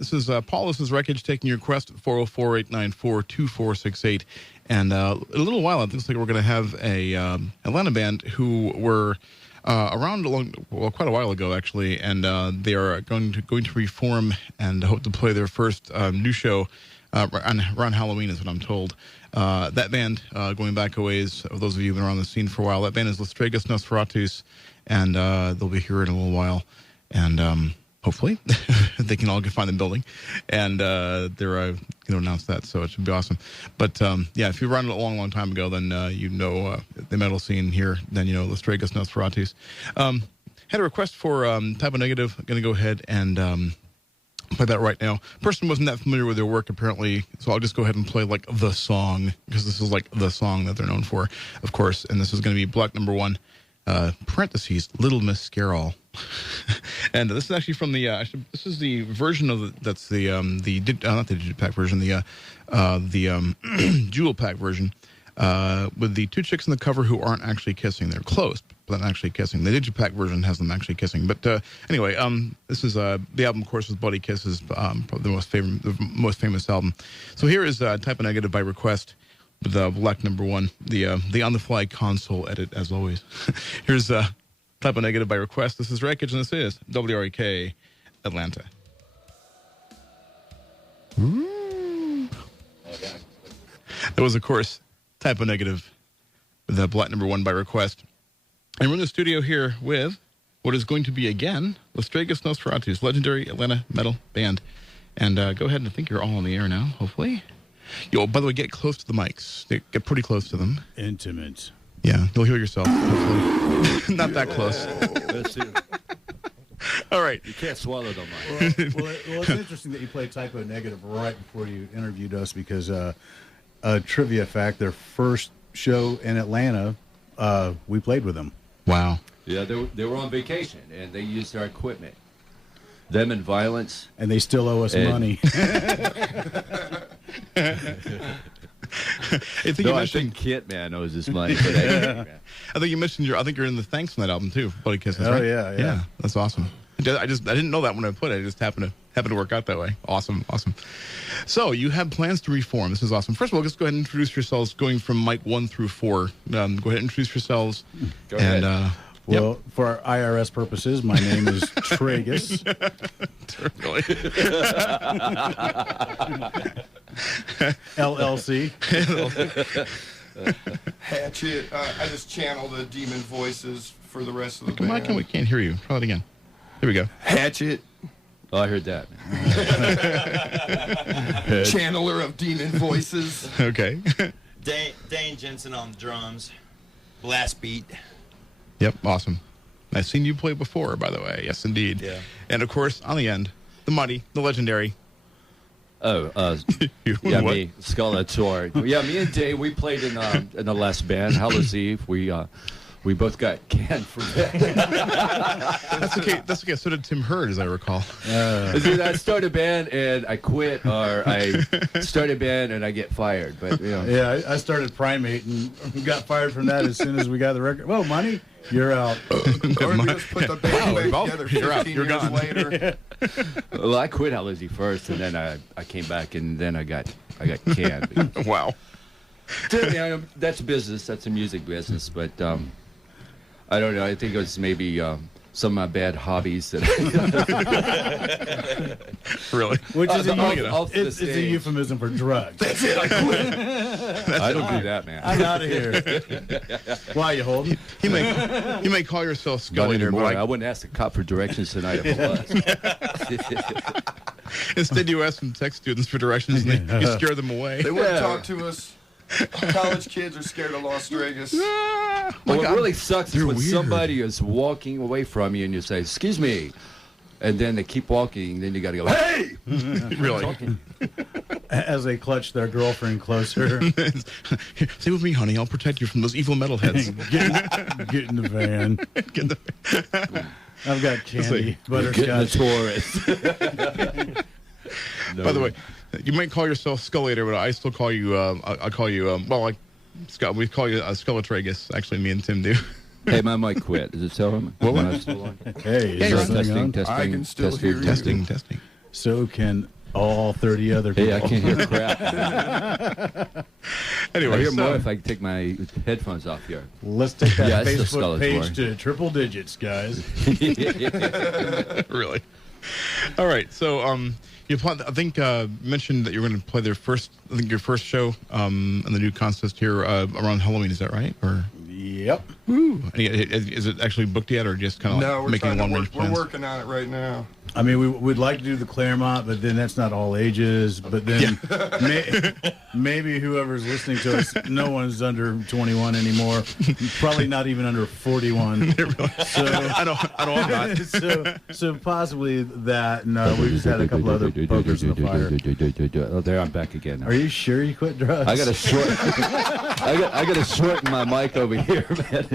This is Paul. This is WREKAGE taking your request at 404-894-2468. And a little while, it looks like we're going to have a Atlanta band who were around quite a while ago, actually, and they are going to reform and hope to play their first new show around Halloween, is what I'm told. That band, going back a ways, of those of you that are on the scene for a while, that band is Lestregus Nosferatus, and they'll be here in a little while, and hopefully they can all find the building, and they're going to announce that, so it should be awesome. But yeah, if you've run it a long time ago, then you know the metal scene here, then you know Lestregus Nosferatus. Had a request for Type O Negative. I'm going to go ahead and play that right now. Person wasn't that familiar with their work, apparently, so I'll just go ahead and play, like, the song, because this is, like, the song that they're known for, of course, and this is going to be Black Number 1, parentheses, Little Miss Scarall. And this is actually from the, this is the version of that's the not the Digipack version, the Jewel Pack version, with the two chicks in the cover who aren't actually kissing. They're close, but not actually kissing. The Digipack version has them actually kissing. But anyway, this is the album, of course, is Bloody Kisses, probably the most famous album. So here is Type O Negative by request with Black Number 1, the on-the-fly console edit, as always. Here's Type O Negative by request. This is WREKAGE, and this is WREK Atlanta. That was, of course, Type O Negative with Black Number 1 by request. And we're in the studio here with what is going to be, again, Lestregus Nosferatus, legendary Atlanta metal band. And go ahead, and I think you're all on the air now, hopefully. Yo, by the way, get close to the mics. Get pretty close to them. Intimate. Yeah, you'll hear yourself, hopefully. Not that close. That's it. All right. You can't swallow them. Well, it's interesting that you played Type O Negative right before you interviewed us, because a trivia fact, their first show in Atlanta, we played with them. Wow. Yeah, they were on vacation, and they used our equipment. Them and Violence. And they still owe us money. I think Kit Man owes us money. But I think you mentioned I think you're in the Thanks on that album too, Bloody Kisses. Oh right? yeah. That's awesome. I didn't know that when I put it. It just happened to work out that way. Awesome. So you have plans to reform. This is awesome. First of all, just go ahead and introduce yourselves, going from mic 1 through 4. Go ahead and introduce yourselves. Go ahead. Well, for our IRS purposes, my name is Tregus. Really? LLC. Hatchet. I just channel the demon voices for the rest of the Why band. we can't hear you? Try it again. Here we go. Hatchet. Oh, I heard that. Channeler of demon voices. Okay. Dane Jensen on drums. Blast beat. Yep, awesome. I've seen you play before, by the way. Yes, indeed. Yeah. And, of course, on the end, the mighty, the legendary. Oh, Yeah, what? me, Skeletor. Yeah, me and Dave, we played in the last band, Hallows Eve. We both got canned for that. That's okay. So did Tim Hurd, as I recall. Dude, I started a band and I quit, or I started a band and I get fired. But you know. Yeah, I started Primate and got fired from that as soon as we got the record. Well, money, you're out. Or we just put the band back together 15 You're years gone. later. Well, I quit Hallows Eve first, and then I came back, and then I got canned. Wow. That's business. That's a music business, but I don't know. I think it was maybe some of my bad hobbies that. Really? Which is off the it's a stage. euphemism for drugs. That's it. I quit. I don't do that, man. I'm out of here. Why you holding? You may call yourself Not Scully, anymore. but I wouldn't ask the cop for directions tonight if I was. instead you ask some tech students for directions and you scare them away. They wouldn't talk to us. College kids are scared of Lestregus. Ah, Well, my what God. really sucks is They're when weird. somebody is walking away from you and you say, "Excuse me," and then they keep walking. Then you got to go, "Hey!" Really? As they clutch their girlfriend closer. Stay with me, honey. I'll protect you from those evil metalheads. Get in the van. I've got candy, Getting the butterscotch. Taurus. By the way, you might call yourself Scullator, but I still call you. I call you. We call you Skeletragus. Actually, me and Tim do. Hey, my mic quit. Does it tell him? What? Am I still on? Hey, Yeah, is you're this on. thing on? Testing. I can still hear you. Testing. so can all 30 other people. Hey, I can't hear crap. Anyway, I hear so- more if I take my headphones off here. Let's take that Yeah, it's the Facebook Scarlet page Wars. to triple digits, guys. Really. All right. So, you I think mentioned that you were going to play your first show in the new contest here around Halloween. Is that right? Or Yep. woo. Is it actually booked yet, or just kind of No, we're making trying to long work, range we're plans? working on it right now. I mean, we'd like to do the Claremont, but then that's not all ages. But then maybe whoever's listening to us, no one's under 21 anymore. Probably not even under 41. So, I know I'm not. so possibly that. No, we just had a couple other pokers in the fire. Oh, there I'm back again. Are you sure you quit drugs? I got to short. I got to shorten my mic over here, man.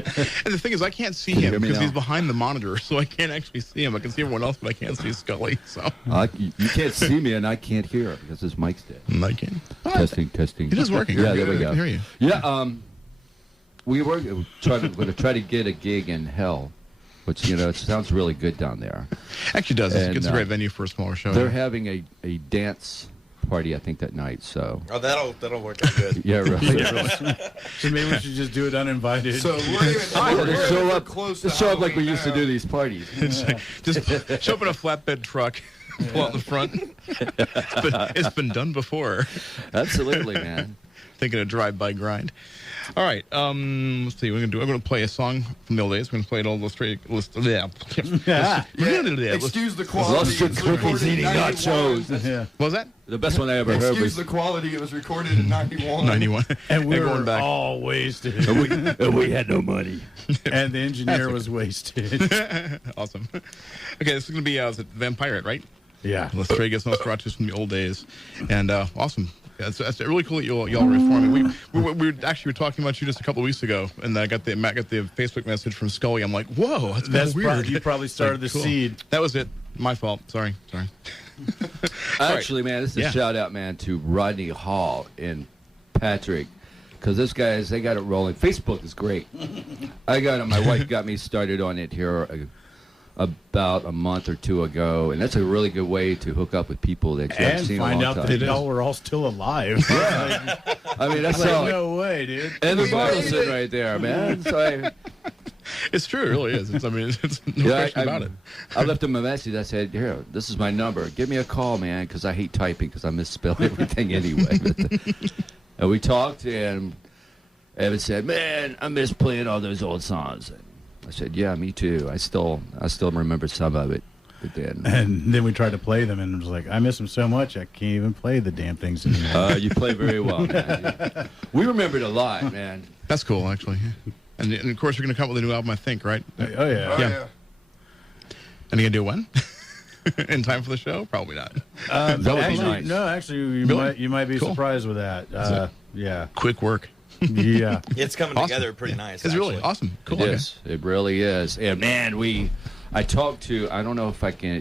And the thing is, I can't see Can you him hear me because now? he's behind the monitor, so I can't actually see him. I can see everyone else, but I can't see Scully. So You can't see me, and I can't hear it because his mic's dead. I can. Testing. It is working. Yeah, there we I go. can hear you. Yeah, we were going to try to get a gig in Hell, which it sounds really good down there. Actually, does. And, It's a great venue for a smaller show. They're having a dance party, I think, that night. So Oh, that'll work out good. yeah, really. So maybe we should just do it uninvited. So we're Just show up, close just to show up like we Halloween used to now. do these parties. Just show up in a flatbed truck, pull out the front. It's been done before. Absolutely, man. Thinking a drive-by grind. All right. Let's see. I'm going to play a song from the old days. We're going to play it all Excuse the quality. Lost your It was cookies recorded in eating 91. nachos. Yeah. What was that? The best one I ever heard Excuse was. the quality. It was recorded in 91. 91. And we going were back. all wasted. And we had no money. And the engineer was wasted. Awesome. Okay, this is going to be is it Vampire, right? Yeah. Lestregus Nosferatus from the old days. And awesome. Yeah, it's really cool that y'all are reforming. We actually were talking about you just a couple of weeks ago, and I got the Facebook message from Scully. I'm like, whoa, that's weird. You probably started the Cool. seed. That was it. My fault. Sorry. Actually, man, this is Yeah. a shout out, man, to Rodney Hall and Patrick, because those guys, they got it rolling. Facebook is great. I got it. My wife got me started on it here about a month or two ago, and that's a really good way to hook up with people that you haven't And seen in a find long out time. that y'all were all still alive. I mean, that's Like, all. no way, dude. And the Boston right there, man. So It's true. It really is. It's no yeah, question about it. I left him a message. I said, "Here, this is my number. Give me a call, man, because I hate typing because I misspell everything anyway." And we talked, and Evan said, "Man, I miss playing all those old songs." And I said, "Yeah, me too. I still remember some of it." But then, And then we tried to play them, and it was like, I miss them so much, I can't even play the damn things anymore. you play very well, man. We remembered a lot, man. That's cool, actually. Yeah. And of course, you're going to come up with a new album, I think, right? Oh, yeah. Oh, Yeah. yeah. And you going to do it when? In time for the show? Probably not. That would be Actually, nice. no, actually, Really? you might be Cool. surprised with that. Yeah. Quick work. Yeah. It's coming Awesome. together pretty nice. It's really actually. awesome. Cool. It Okay. is. It really is. And man, I talked to. I don't know if I can.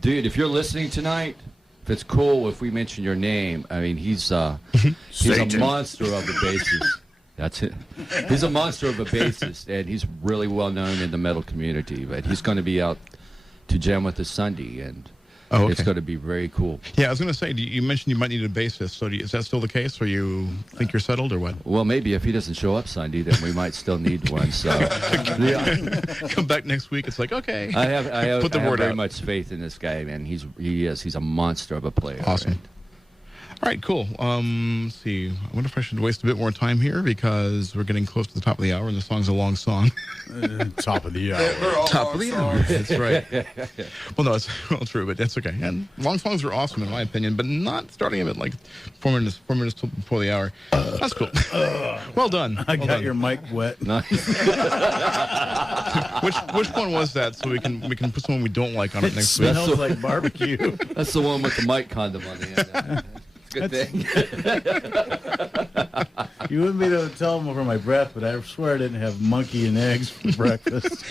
Dude, if you're listening tonight, if it's cool if we mention your name. I mean, he's a monster of a bassist. That's it. He's a monster of a bassist, and he's really well known in the metal community. But he's going to be out to jam with us Sunday, and Oh, okay. it's going to be very cool. Yeah, I was going to say, you mentioned you might need a bassist. So is that still the case, or you think you're settled, or what? Well, maybe if he doesn't show up Sunday, then we might still need one. So, yeah. Come back next week. It's like, okay. I have Put the word very out. much faith in this guy, man. He's a monster of a player. Awesome. And All right, cool. Let's see. I wonder if I should waste a bit more time here because we're getting close to the top of the hour, and the song's a long song. Top of the hour. They're all Top long of the songs. hour. That's right. Well, no, it's well true, but that's okay. And long songs are awesome in my opinion, but not starting them at like 4 minutes before the hour. That's cool. Well done. I Well got done. your mic wet. nice. Which one was that? So we can put someone we don't like on it next week. Smells like barbecue. That's the one with the mic condom on the end. Good thing. You wouldn't be able to tell them over my breath, but I swear I didn't have monkey and eggs for breakfast.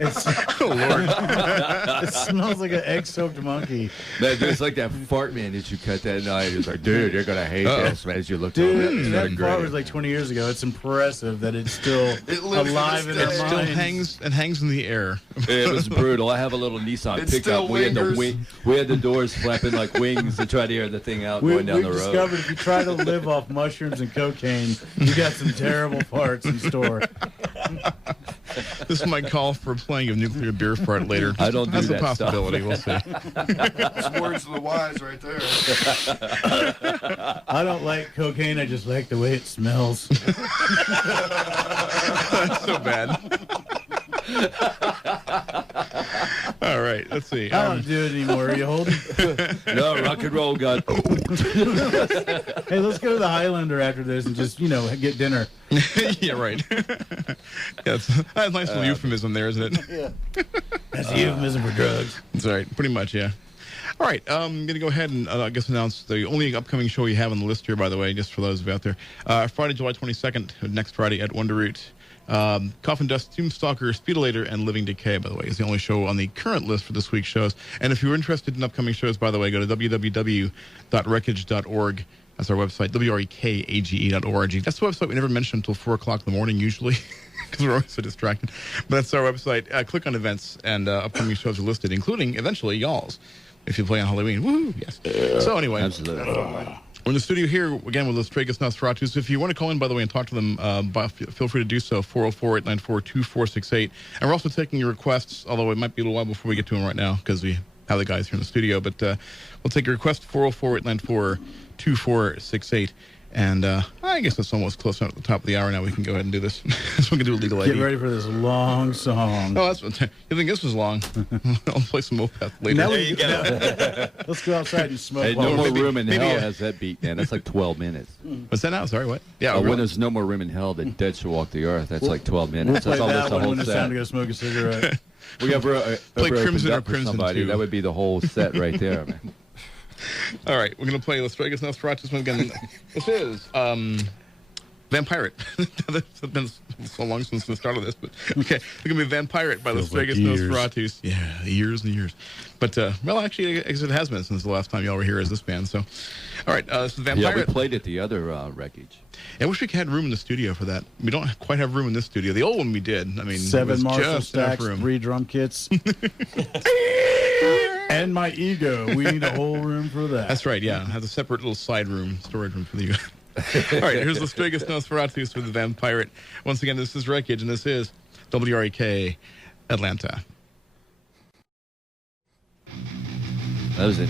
It's Oh, Lord. It smells like an egg-soaked monkey. Man, it's like that fart man that you cut that night. It's like, dude, you're going to hate this, man, as you looked over it. Dude, that fart was like 20 years ago. It's impressive that it's still alive in our It minds. still hangs in the air. It was brutal. I have a little Nissan It still pickup. We lingers. had the doors flapping like wings to try to air the thing out going down We've the road. discovered if you try to live off mushrooms and cocaine, you got some terrible farts in store. This is my call for playing of nuclear beer fart later. I don't do That's that a possibility. We'll see. It's words of the wise right there. I don't like cocaine. I just like the way it smells. That's so bad. All right, let's see. I don't do it anymore. Are you holding? No, rock and roll gun. Hey, let's go to the Highlander after this and just, get dinner. Yeah, right. That's a nice little euphemism there, isn't it? Yeah. That's a euphemism for drugs. That's right. Pretty much, yeah. All right, I'm going to go ahead and I guess announce the only upcoming show we have on the list here, by the way, just for those of you out there. Friday, July 22nd, next Friday at Wonder Root. Coffin Dust, Tombstalker, Speedolator, and Living Decay, by the way, is the only show on the current list for this week's shows. And if you're interested in upcoming shows, by the way, go to www.wrekage.org. That's our website, WREKAGE.org. That's the website we never mention until 4 o'clock in the morning, usually, because we're always so distracted. But that's our website. Click on events, and upcoming shows are listed, including, eventually, y'all's, if you play on Halloween. Woohoo, yes. So anyway. Absolutely. We're in the studio here, again, with Lestregus Nosferatus. If you want to call in, by the way, and talk to them, feel free to do so, 404-894-2468. And we're also taking your requests, although it might be a little while before we get to them right now, because we have the guys here in the studio. But we'll take your request, 404-894-2468. And I guess that's almost close enough at the top of the hour now. We can go ahead and do this. So we can do a legal ID. Get ready for this long song. Oh, that's what, you think this was long? I'll play some Opeth later. Now There you go. Let's go outside and smoke. Hey, while No we're- More Room in maybe Hell a- has that beat, man. That's like 12 minutes. What's that now? Sorry, what? Yeah, When there's no more room in hell, the dead shall walk the earth. That's like 12 We'll minutes. play That's almost that the one whole when it's time set. to go smoke a cigarette. We ever Play opened Crimson or up for Crimson somebody, 2. that would be the whole set right there, man. All right, we're going to play Lestregus Nosferatus one again. This is Vampirate. It's been so long since the start of this, but okay. We're going to be Vampirate by Feels like Lestregus years. Nosferatus. Yeah, years and years. But, well, actually, I guess it has been since the last time y'all were here as this band. So, all right, this is Vampirate. Yeah, we played at the other wreckage. I wish we had room in the studio for that. We don't quite have room in this studio. The old one we did. I mean, 7 it was Marshall just enough stacks, room. 3 drum kits. And my ego. We need a whole room for that. That's right, yeah. It has a separate little side room, storage room for you. All right, here's Lestregus Nosferatus with the Vampirate. Once again, this is Wreckage, and this is WREK Atlanta. That was it.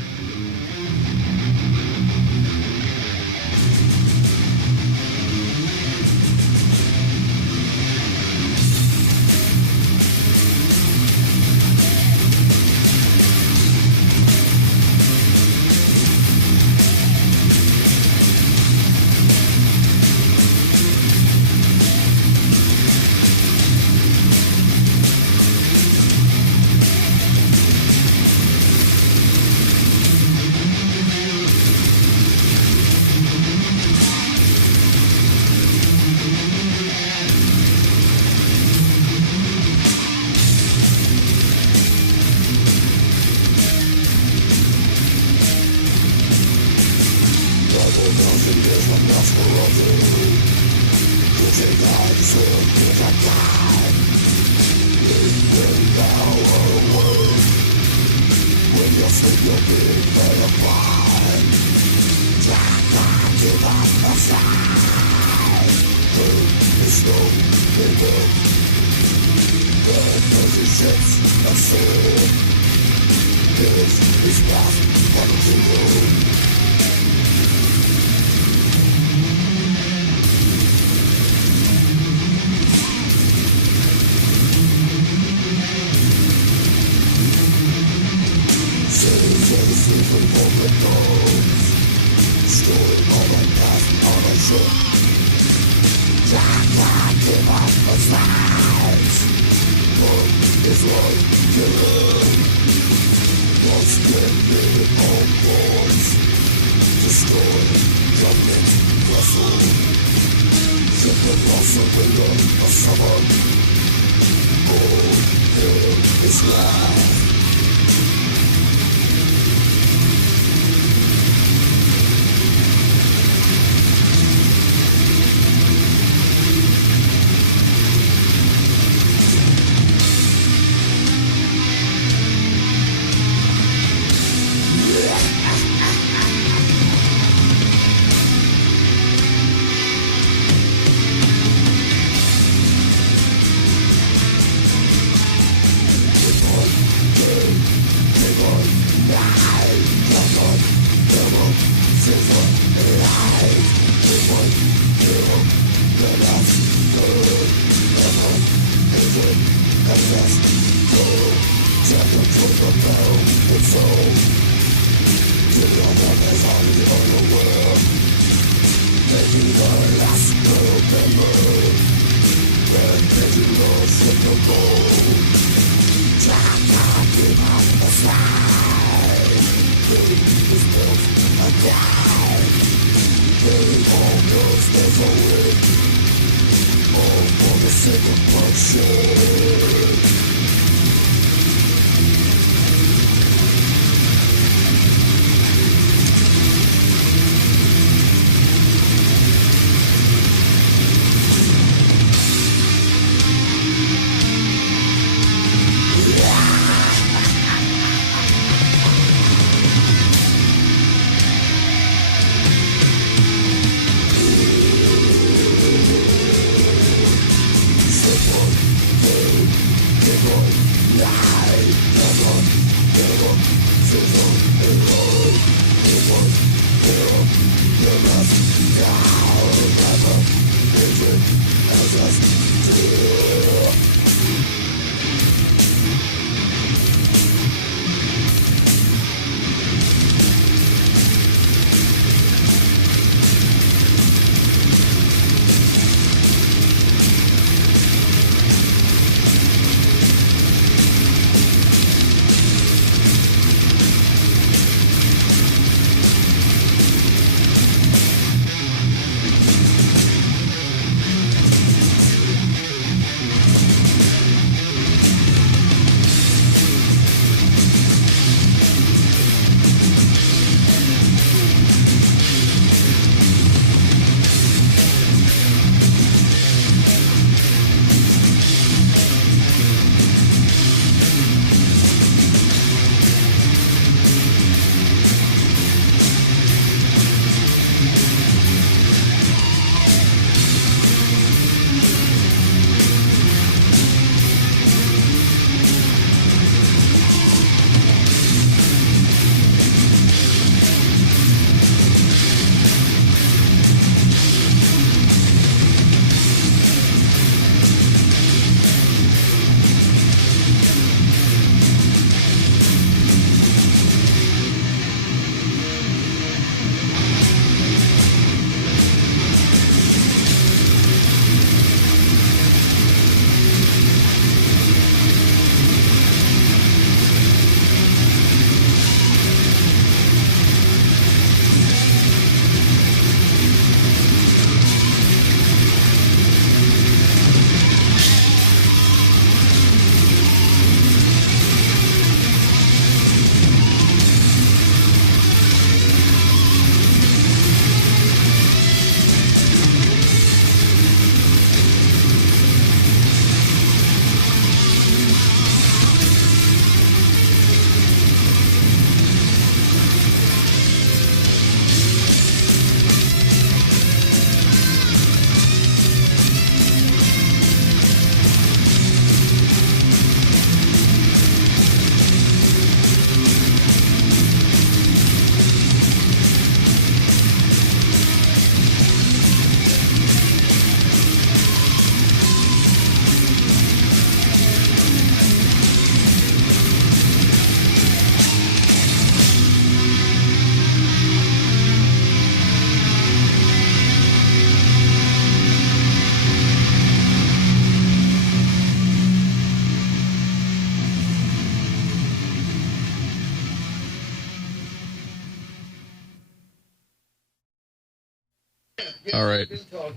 All right.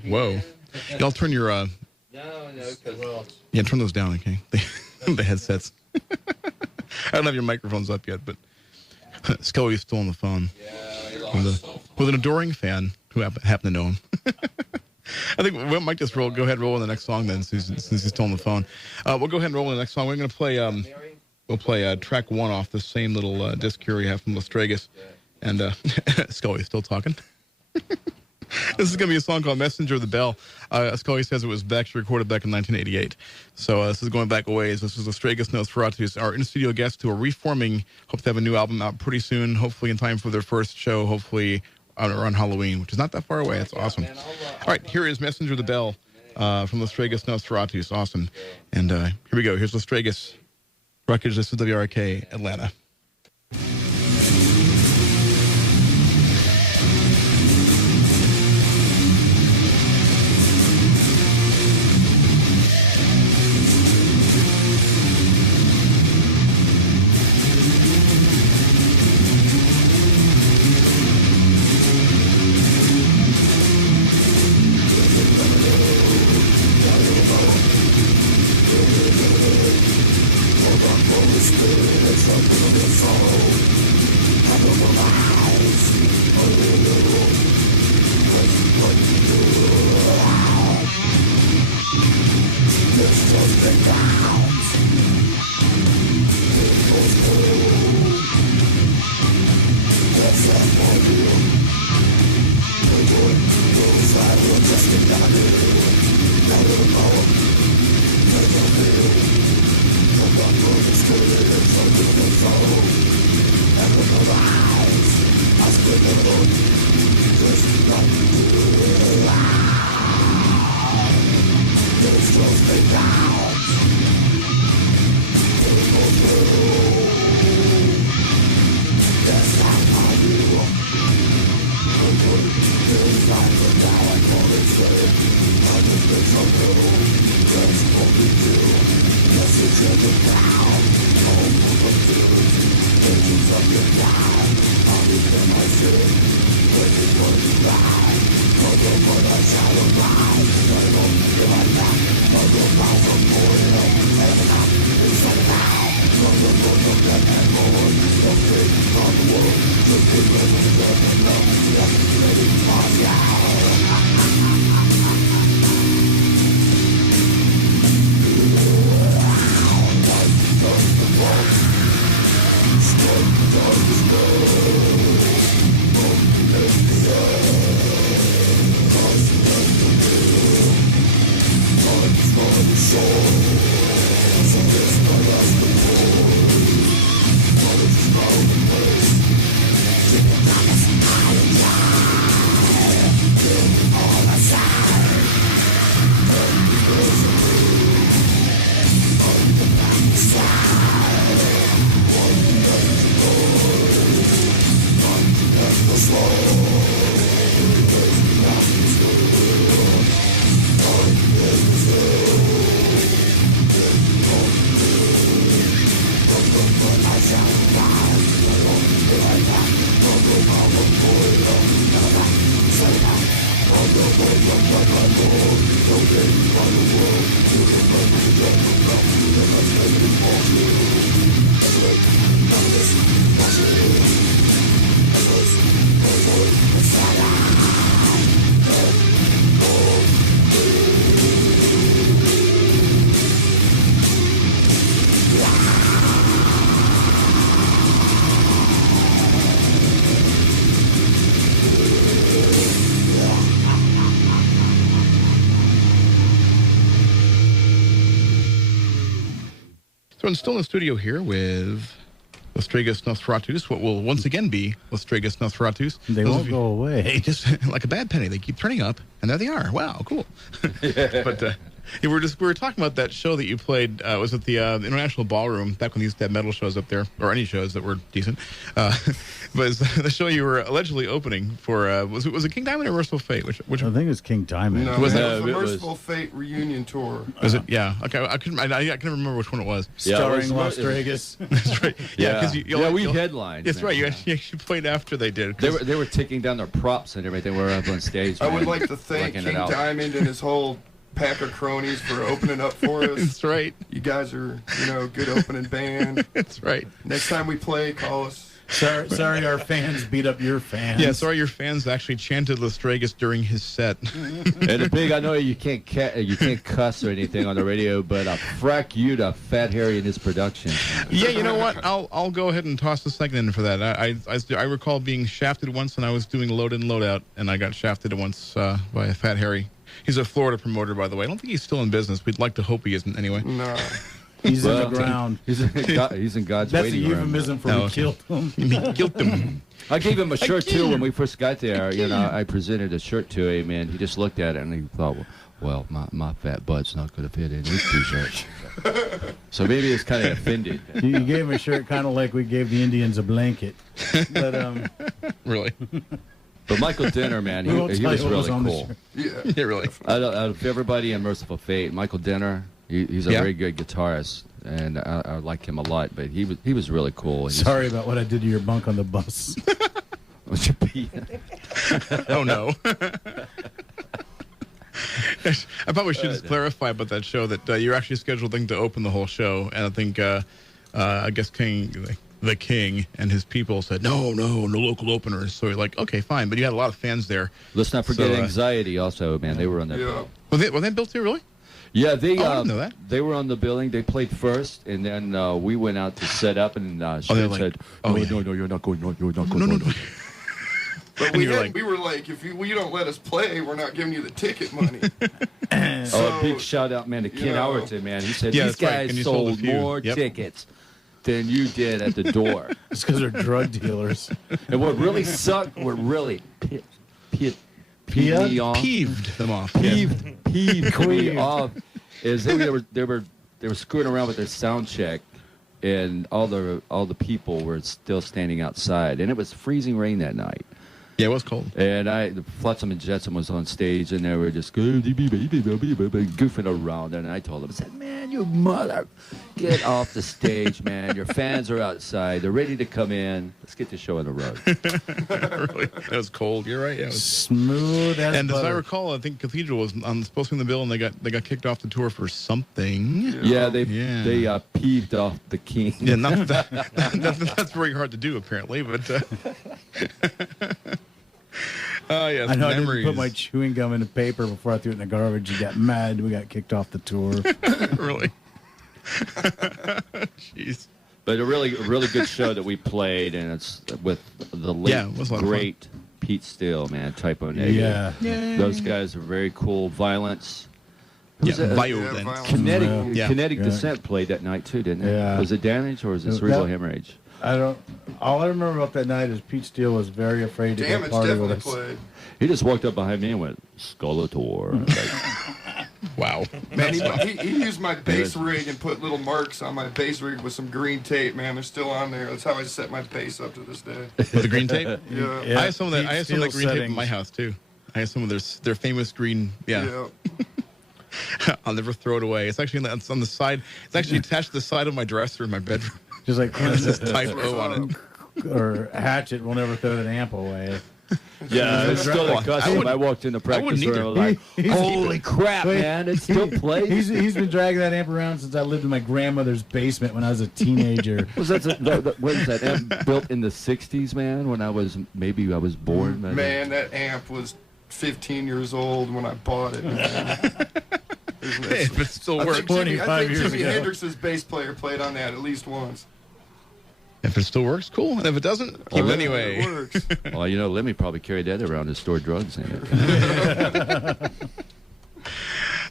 Whoa. Y'all turn your No, because Yeah, turn those down, okay? The headsets. I don't have your microphones up yet, but Scully's still on the phone. With an adoring fan who happened to know him. I think we might just go ahead and roll in the next song then, since he's still on the phone. We'll go ahead and roll in the next song. We're going to play, we'll play track 1 off the same little disc here we have from Lestregus. And Scully's still talking. This is going to be a song called Messenger of the Bell. Scully says it was actually recorded back in 1988. So this is going back a ways. This is Lestregus Nosferatus, our in-studio guests who are reforming. Hope to have a new album out pretty soon, hopefully in time for their first show, hopefully around Halloween, which is not that far away. That's awesome. All right, here is Messenger of the Bell from Lestregus Nosferatus. Awesome. And here we go. Here's Lestregus WREKAGE. This is WREK Atlanta. So I'm still in the studio here with Lestregus Nosferatus, what will once again be Lestregus Nosferatus. They won't go away. Just like a bad penny, they keep turning up, and there they are. Wow, cool. But we were talking about that show that you played. Was it the International Ballroom back when they used to have metal shows up there, or any shows that were decent? Was the show you were allegedly opening for? Was it King Diamond or Merciful Fate? Which I think it's King Diamond. No, Was it that- was the it was- Merciful Fate reunion tour. was it? Yeah. Okay. I couldn't remember which one it was. Starring Yeah, Las Vegas. That's right. Yeah. Because we headlined. That's man. right. You actually played after they did. They were taking down their props and everything. We were up on stage. I would man, like to thank working it King out. Diamond and his whole pack of cronies for opening up for us. That's right. You guys are, good opening band. That's right. Next time we play, call us. Sorry, our fans beat up your fans. Yeah, sorry your fans actually chanted Lestregus during his set. And the big, I know you can't cuss or anything on the radio, but frack you to Fat Harry and his production. Yeah, you know what? I'll go ahead and toss the second in for that. I recall being shafted once when I was doing load in, load out, and I got shafted once by a Fat Harry. He's a Florida promoter, by the way. I don't think he's still in business. We'd like to hope he isn't anyway. No. He's in the ground. He's in God's That's a waiting room. euphemism for we killed him. We killed him. I gave him a shirt too when we first got there. I presented a shirt to him, and he just looked at it and he thought, "Well, my fat butt's not going to fit in his t-shirt." So maybe it's kind of offended. You gave him a shirt kind of like we gave the Indians a blanket. But Really? But Michael Denner, man, he was really cool. Yeah, really. Out of everybody in Merciful Fate, Michael Denner, he's a very good guitarist, and I like him a lot. But he was really cool. Sorry about what I did to your bunk on the bus. Oh no. I probably should just clarify about that show that you're actually scheduled to open the whole show, and I think I guess the King and his people said no local openers. So you're like, okay, fine, but you had a lot of fans there. Let's not forget Anxiety also, man. They were on that. Yeah. Were they built here really? Yeah, they I didn't know that. They were on the billing. They played first, and then we went out to set up, and they're like, said, "Oh, no, yeah. no, you're not going. No, you're not going." No. But And we you're like- were like, if you don't let us play, we're not giving you the ticket money. A big shout out, man, to Ken Howerton, man. He said, Yeah, these that's right. And guys you sold a sold few. more Yep. tickets than you did at the door. It's because they're drug dealers. And what really sucked, what really peeved me off, Peeved them off. peeved me off, is they were screwing around with their sound check, and all the people were still standing outside, and it was freezing rain that night. Yeah, it was cold. And the Flotsam and Jetsam was on stage, and they were just goofing around. And I told them, I said, "Man, you mother, get off the stage, man. Your fans are outside. They're ready to come in. Let's get the show on the road." Really, it was cold. You're right. Yeah, it was. Smooth as And as I butter. recall, I think Cathedral was supposed to be in the bill, and they got kicked off the tour for something. Yeah, they peeved off the King. Yeah, not that, that's very hard to do apparently, but. Oh yes, I know memories. I didn't put my chewing gum in the paper before I threw it in the garbage. You got mad. We got kicked off the tour. Really. Jeez. But a really good show that we played, and it's with the late it was a lot of great Pete Steele, man, Typo Negative. Yeah. Those guys are very cool. Violence. Yeah, Who's that? violence. Violence. Kinetic, Yeah. Kinetic Yeah. Descent played that night too, didn't it? Yeah. Was it Damage or was it Cerebral Hemorrhage? All I remember about that night is Pete Steele was very afraid to go Damage party with definitely us. played. He just walked up behind me and went, "Skeletor." Wow. Man, he used my bass rig and put little marks on my bass rig with some green tape. Man, they're still on there. That's how I set my bass up to this day. With the green tape. Yeah. Yeah, I have some of that. Pete I have some of that Steele green tape in settings. my house too. I have some of their famous green. Yeah. I'll never throw it away. It's actually it's on the side. It's actually attached to the side of my dresser in my bedroom. Just like It says type O on it. or Hatchet will never throw that amp away. Yeah, it's still a custom. I walked in the practice wouldn't room either. like, "Holy crap, Wait. man! It still plays." He's been dragging that amp around since I lived in my grandmother's basement when I was a teenager. Was that what was that amp built in the '60s, man? When I was born. Man, that amp was 15 years old when I bought it. Man. If it still I works. think 25 years Jimi ago. Hendrix's bass player played on that at least once. If it still works, cool. And if it doesn't, keep it anyway. It works. Well, Lemmy probably carried that around and stored drugs in it.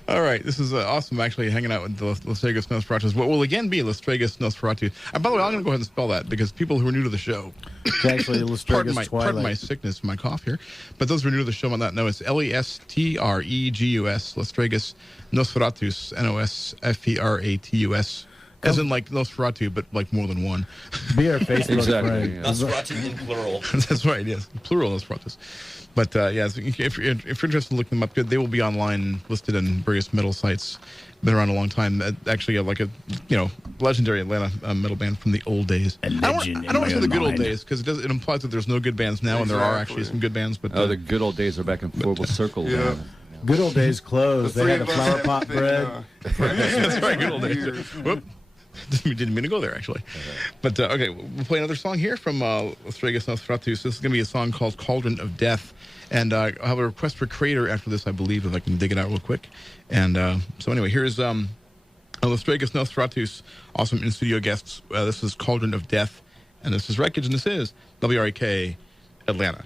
All right, this is awesome. Actually, hanging out with the Lestregus Nosferatus. What will again be Lestregus Nosferatus. And by the way, I'm going to go ahead and spell that because people who are new to the show. It's actually Pardon Lestregus my Twilight. sickness, my cough here. But those who are new to the show might not know it's Lestregus, Lestregus Nosferatus, Nosferatus. As in like Nosferatu, but like more than one. Be our Facebook Exactly, friend. yeah. Nosferatu in plural. That's right, yes. Plural Nosferatus. But yeah, so if you're interested in looking them up, they will be online, listed in various metal sites. Been around a long time. Actually, like a legendary Atlanta metal band from the old days. I don't want to say the good old days because it implies that there's no good bands now, and there are actually Exactly. some good bands. But Oh, the good old days are back in full circle. Yeah. Good old days closed. The They three had of a us flower haven't pot been, bread. That's right, good old days. Years. Whoop. Didn't mean to go there, actually. But, okay, we'll play another song here from Lestregus Nosferatus. This is going to be a song called Cauldron of Death. And I'll have a request for creator after this, I believe, if I can dig it out real quick. And so anyway, here's Lestregus Nosferatus, awesome in-studio guests. This is Cauldron of Death. And this is WREKAGE, and this is WREK Atlanta.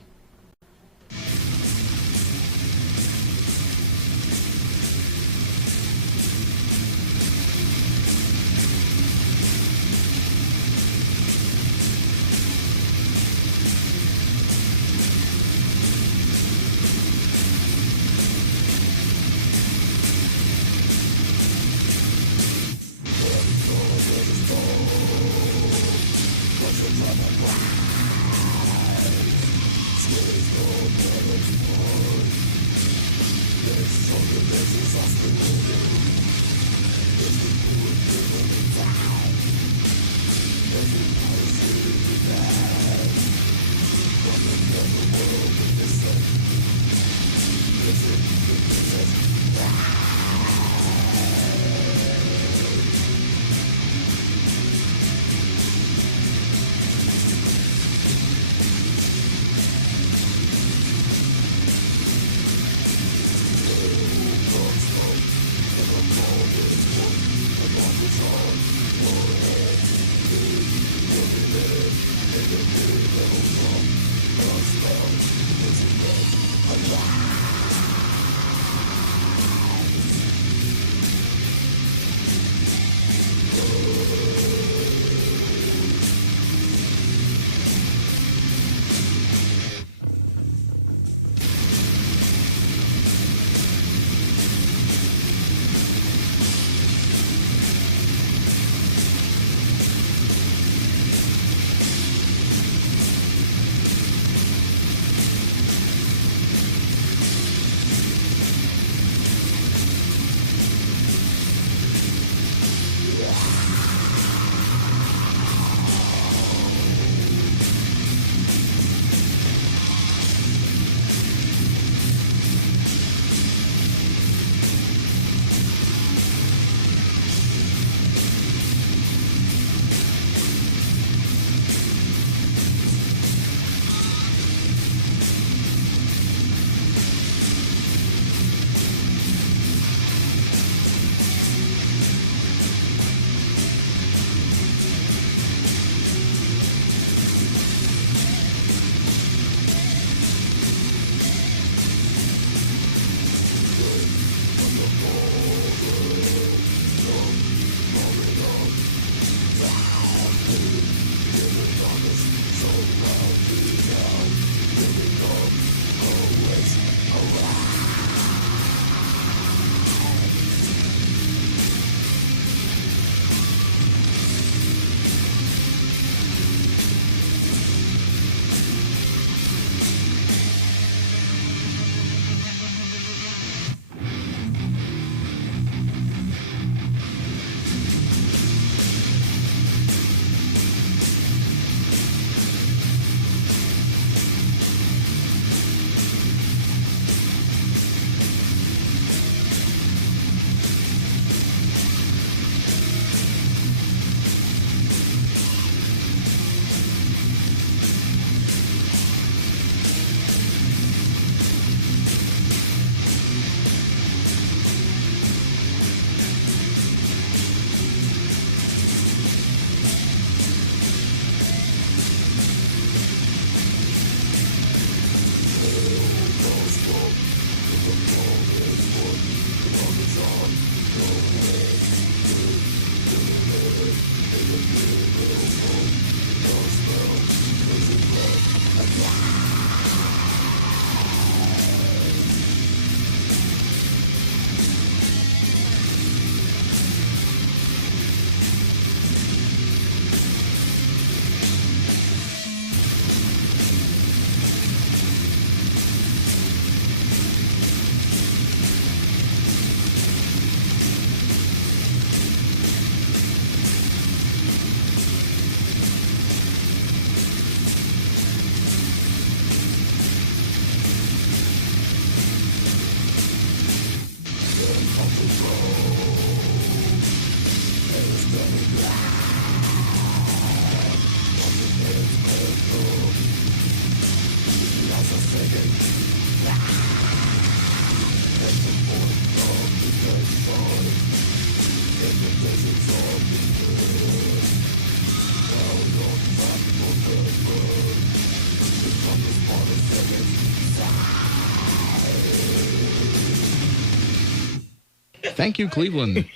Thank you, Cleveland.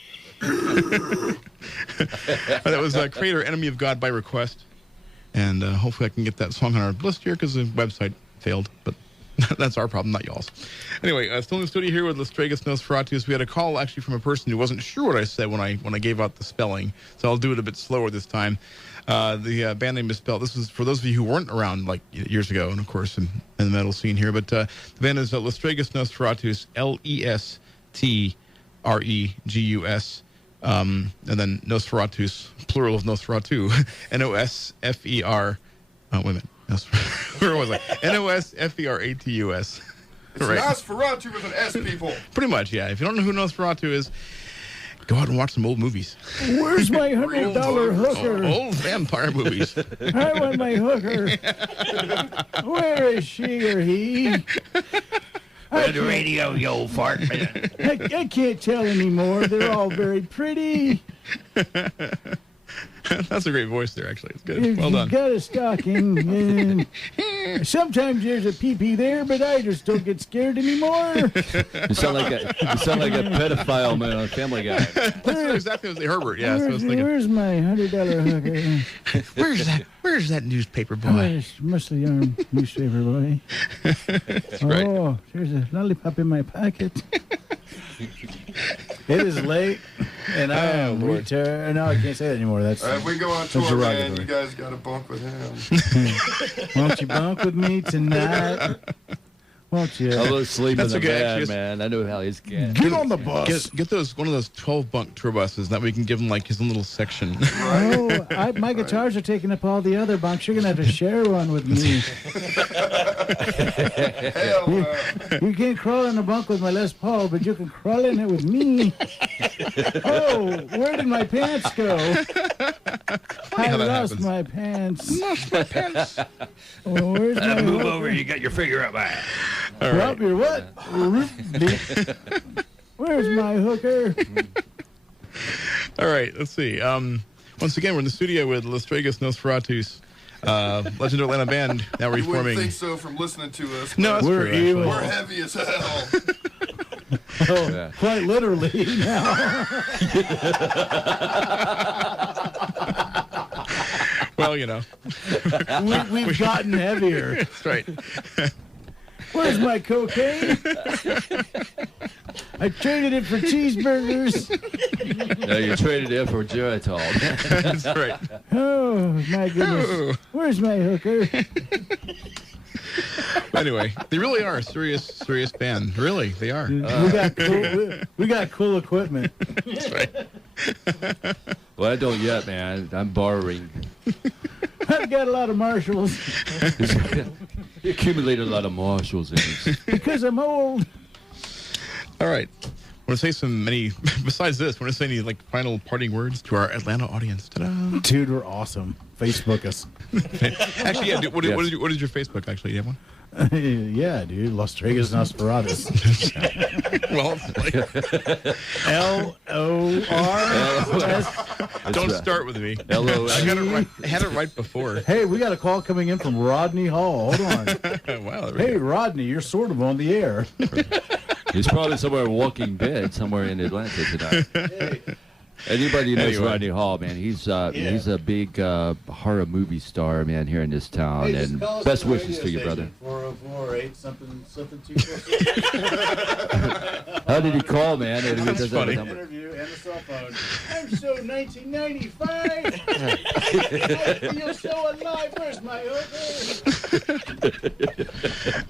That was Creator, Enemy of God by request. And hopefully I can get that song on our list here because the website failed. But that's our problem, not y'all's. Anyway, still in the studio here with Lestregus Nosferatus. We had a call actually from a person who wasn't sure what I said when I gave out the spelling. So I'll do it a bit slower this time. The band name is spelled, this is for those of you who weren't around like years ago, and of course in the metal scene here. But the band is Lestregus Nosferatus, Lestregus. And then Nosferatus, plural of Nosferatu, Nosfer. Oh, wait a minute. Where was I? Nosferatus. It's Nosferatu with an S, people. Pretty much, yeah. If you don't know who Nosferatu is, go out and watch some old movies. Where's my $100 hooker? Old vampire movies. I want my hooker. Where is she or he? On the radio, you old fart. I can't tell anymore. They're all very pretty. That's a great voice there, actually. It's good. If Well done. you've got a stocking, and sometimes there's a pee-pee there, but I just don't get scared anymore. You sound like a pedophile man on Family Guy. That's exactly what Herbert. Yeah, that's what I was thinking. Where's my $100 hooker? Where's that newspaper boy? Oh, it's mostly on newspaper boy. That's right. Oh, there's a lollipop in my pocket. It is late, and I am returned. No, I can't say that anymore. That's All right, we go on tour, man. You guys got to bunk with him. Won't you bunk with me tonight? Won't you? I was sleeping in the okay, bed, actually. man. I know how he's getting. get on the bus. Get one of those 12-bunk tour buses that we can give him like his own little section. Oh, my guitars are taking up all the other bunks. You're going to have to share one with me. Hell no. You can't crawl in a bunk with my Les Paul, but you can crawl in it with me. Oh, where did my pants go? I how that lost happens. my pants. Lost my pants. Oh, where's my Move hooker? over, you got your figure up high. All right. Drop your what? Where's my hooker? All right, let's see. Once again, we're in the studio with Lestregus Nosferatus, legendary Atlanta band, now You wouldn't reforming. think so from listening to us. No, but that's We're true, actually. evil. we're heavy as hell. Oh, Yeah. quite literally now. Well, you know, We've gotten heavier. that's right. Where's my cocaine? I traded it for cheeseburgers. No, you traded it for Geritol. That's right. Oh, my goodness. Oh. Where's my hooker? Anyway, they really are a serious band. Really, they are. We got cool equipment. That's right. Well, I don't yet, man. I'm borrowing. I've got a lot of Marshalls He accumulated a lot of Marshalls in his. because I'm old. All right. I want to say besides this, want to say any like final parting words to our Atlanta audience. Ta-da. Dude, we're awesome. Facebook us. Actually, yeah, what Yes. is your Facebook, actually? Do you have one? Yeah, dude. Lestregus Nosferatus. Well, like, LORS. don't start with me. L-O-L. I had it right before. Hey, we got a call coming in from Rodney Hall. Hold on. Wow. There we Hey, go. Rodney, you're sort of on the air. He's probably somewhere walking dead somewhere in Atlanta tonight. Anybody who knows Anyway. Rodney Hall, man, he's a big horror movie star, man, here in this town. And best wishes to you, brother. 404-8 something 246. How did he call, man? That's funny. Interview and a cell phone. I'm so 1995. I feel so alive. Where's my hooker?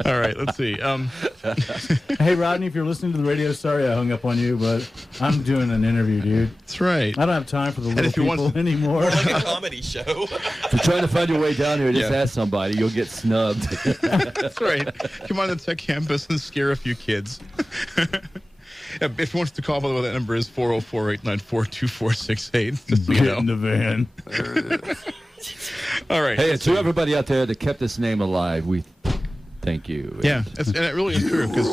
All right. Let's see. Hey, Rodney, if you're listening to the radio, sorry I hung up on you, but I'm doing an interview, dude. That's right. I don't have time for the little if you want people anymore. Like a comedy show. If you're trying to find your way down here, just Yeah. ask somebody. You'll get snubbed. That's right. Come on to Tech Campus and scare a few kids. Yeah, if you want us to call, by the way, that number is 404-894-2468. Just so you Get know. in the van. There it is. All right. Hey, and let's to see. everybody out there that kept this name alive, we thank you. Yeah, and it really is true because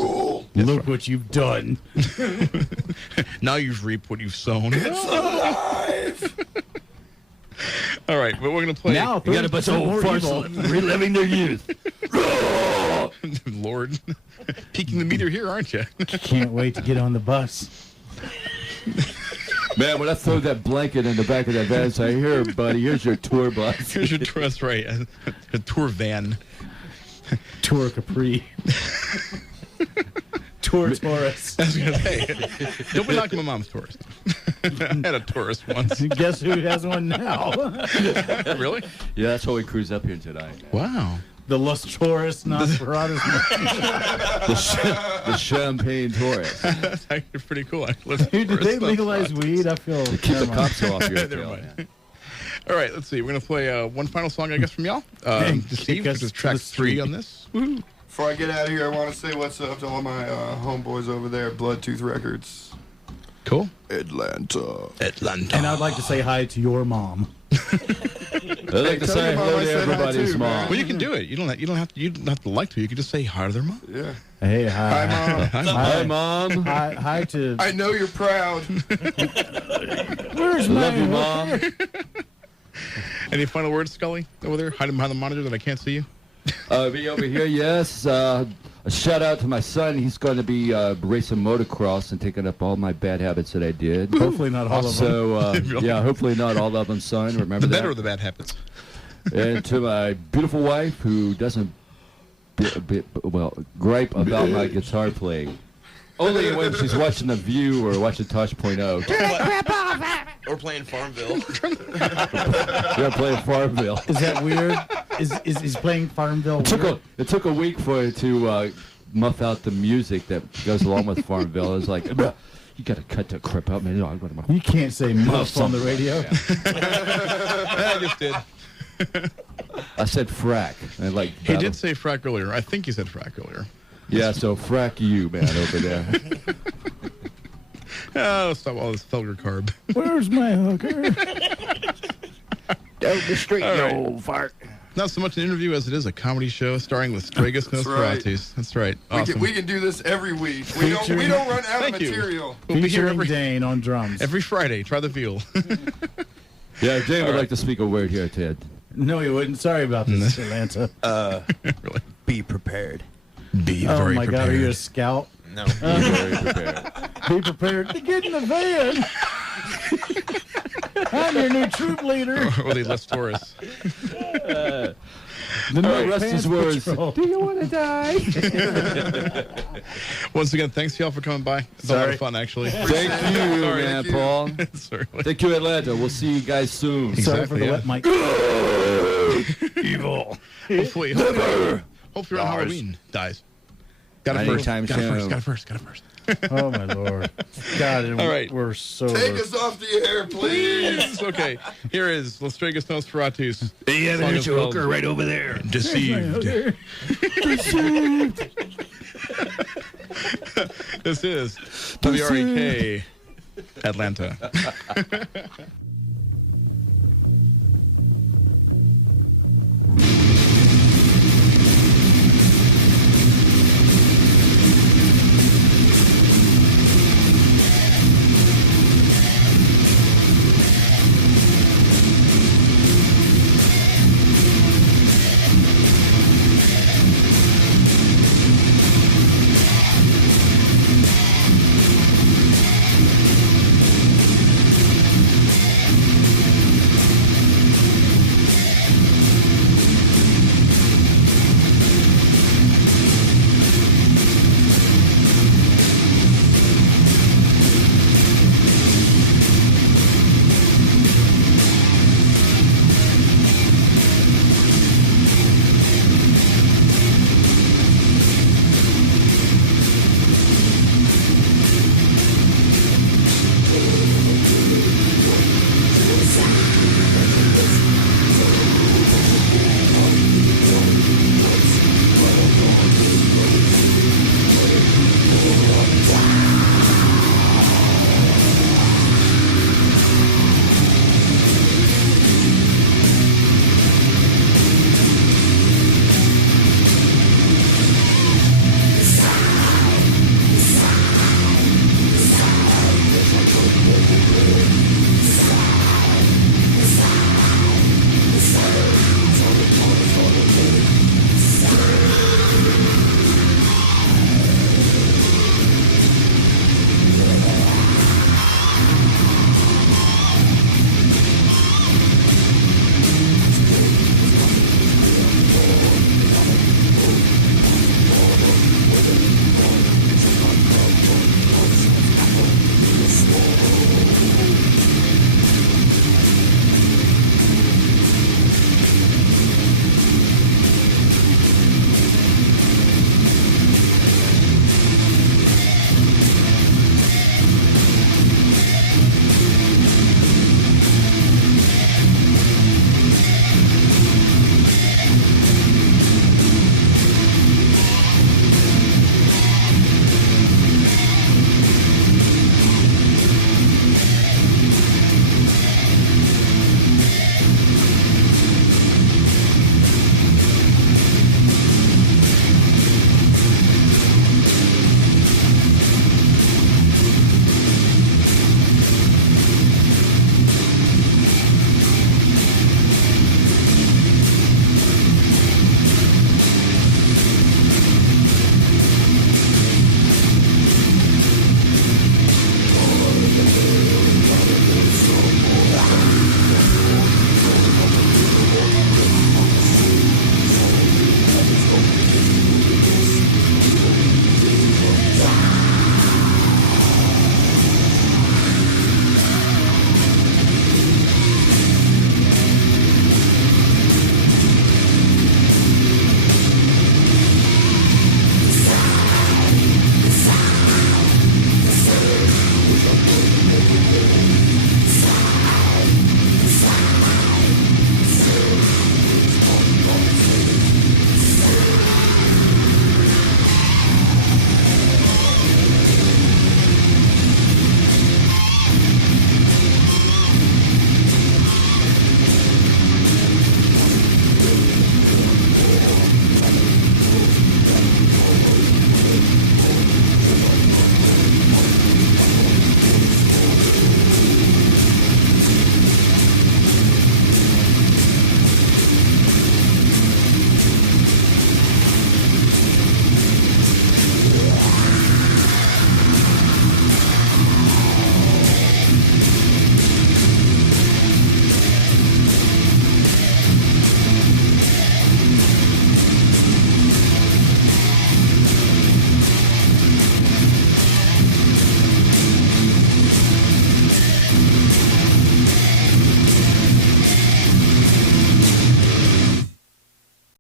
Look what you've done. Now you've reaped what you've sown. It's alive. All right, but we're going to play. Now, You got a bunch of old farts reliving their youth. Lord, peeking the meter here, aren't you? Can't wait to get on the bus. Man, when I throw that blanket in the back of that van, and say, "Here, buddy, here's your tour bus." Here's your tour, that's right, a tour van. Tour Capri. Tour Taurus. I was going to say, don't be knocking my mom's Taurus. I had a Taurus once. Guess who has one now? Really? Yeah, that's why we cruise up here tonight. Wow. The Lestregus Nosferatus. The champagne Taurus. That's actually pretty cool. Dude, did they legalize weed? I feel. Keep the cops off your Never tail. mind. Man. All right, let's see. We're going to play one final song, I guess, from y'all. Steve, us which is to track the 3 street. on this. Woo-hoo. Before I get out of here, I want to say what's up to all my homeboys over there at Bloodtooth Records. Cool. Atlanta. Atlanta. And I'd like to say hi to your mom. I'd like to tell say your mom hello I to said hi everybody's too, mom. man. Well, you can do it. You don't have to like to. You can just say hi to their mom. Yeah. Hey, Hi, hi. Mom. Hi, Mom. Hi, Mom. Hi to. I know you're proud. Where's my Love you, Mom. Any final words, Scully, over there, hiding behind the monitor that I can't see you? Be over here, yes. A shout out to my son. He's going to be racing motocross and taking up all my bad habits that I did. Hopefully not all of them. So, yeah, hopefully not all of them, son. Remember The that. better of the bad habits. And to my beautiful wife, who doesn't, gripe about my guitar playing. Only when she's watching The View or watching Tosh.0. Or playing Farmville. Yeah, playing Farmville. Is that weird? Is playing Farmville weird? It took a week for it to muff out the music that goes along with Farmville. It was like, "Bruh, you got to cut that crap out, man." You can't say muff on the radio. I just did. I said frack. And like He did say frack earlier. I think he said frack earlier. Yeah, so frack you, man, over there. Oh, stop all this Felger carb. Where's my hooker? Down the street, All you right. old fart. Not so much an interview as it is a comedy show starring Lestregus That's right. Nosferatus. That's right. We Awesome. can do this every week. We don't run out of Thank you. material. We'll be here Featuring every, Dane on drums. every Friday. Try the veal. Yeah, Jane would All right. like to speak a word here, Ted. No, he wouldn't. Sorry about this, Atlanta. Really. Be prepared. Be Oh very my prepared. God, are you a scout? No. Very prepared. Be prepared to get in the van. I'm your new troop leader. Or the Les Taurus. The All Night right, rest Pants his words. Patrol. Do you want to die? Once again, thanks y'all for coming by. It's a lot Sorry. of fun, actually. Thank you, Sorry, man, thank you. Paul. Sorry. Thank you, Atlanta. We'll see you guys soon. Sorry for Exactly, the yeah. wet mic. Evil. Hopefully on Halloween dies. Got it first. Anytime Got it first. soon. Got it first. Got it first. Oh my Lord. God, All right. we're so. Take us off the air, please. Okay, here is Lestregus Nosferatus. Hey, Song there's is your called hooker right over there. Deceived. This is WREK Atlanta.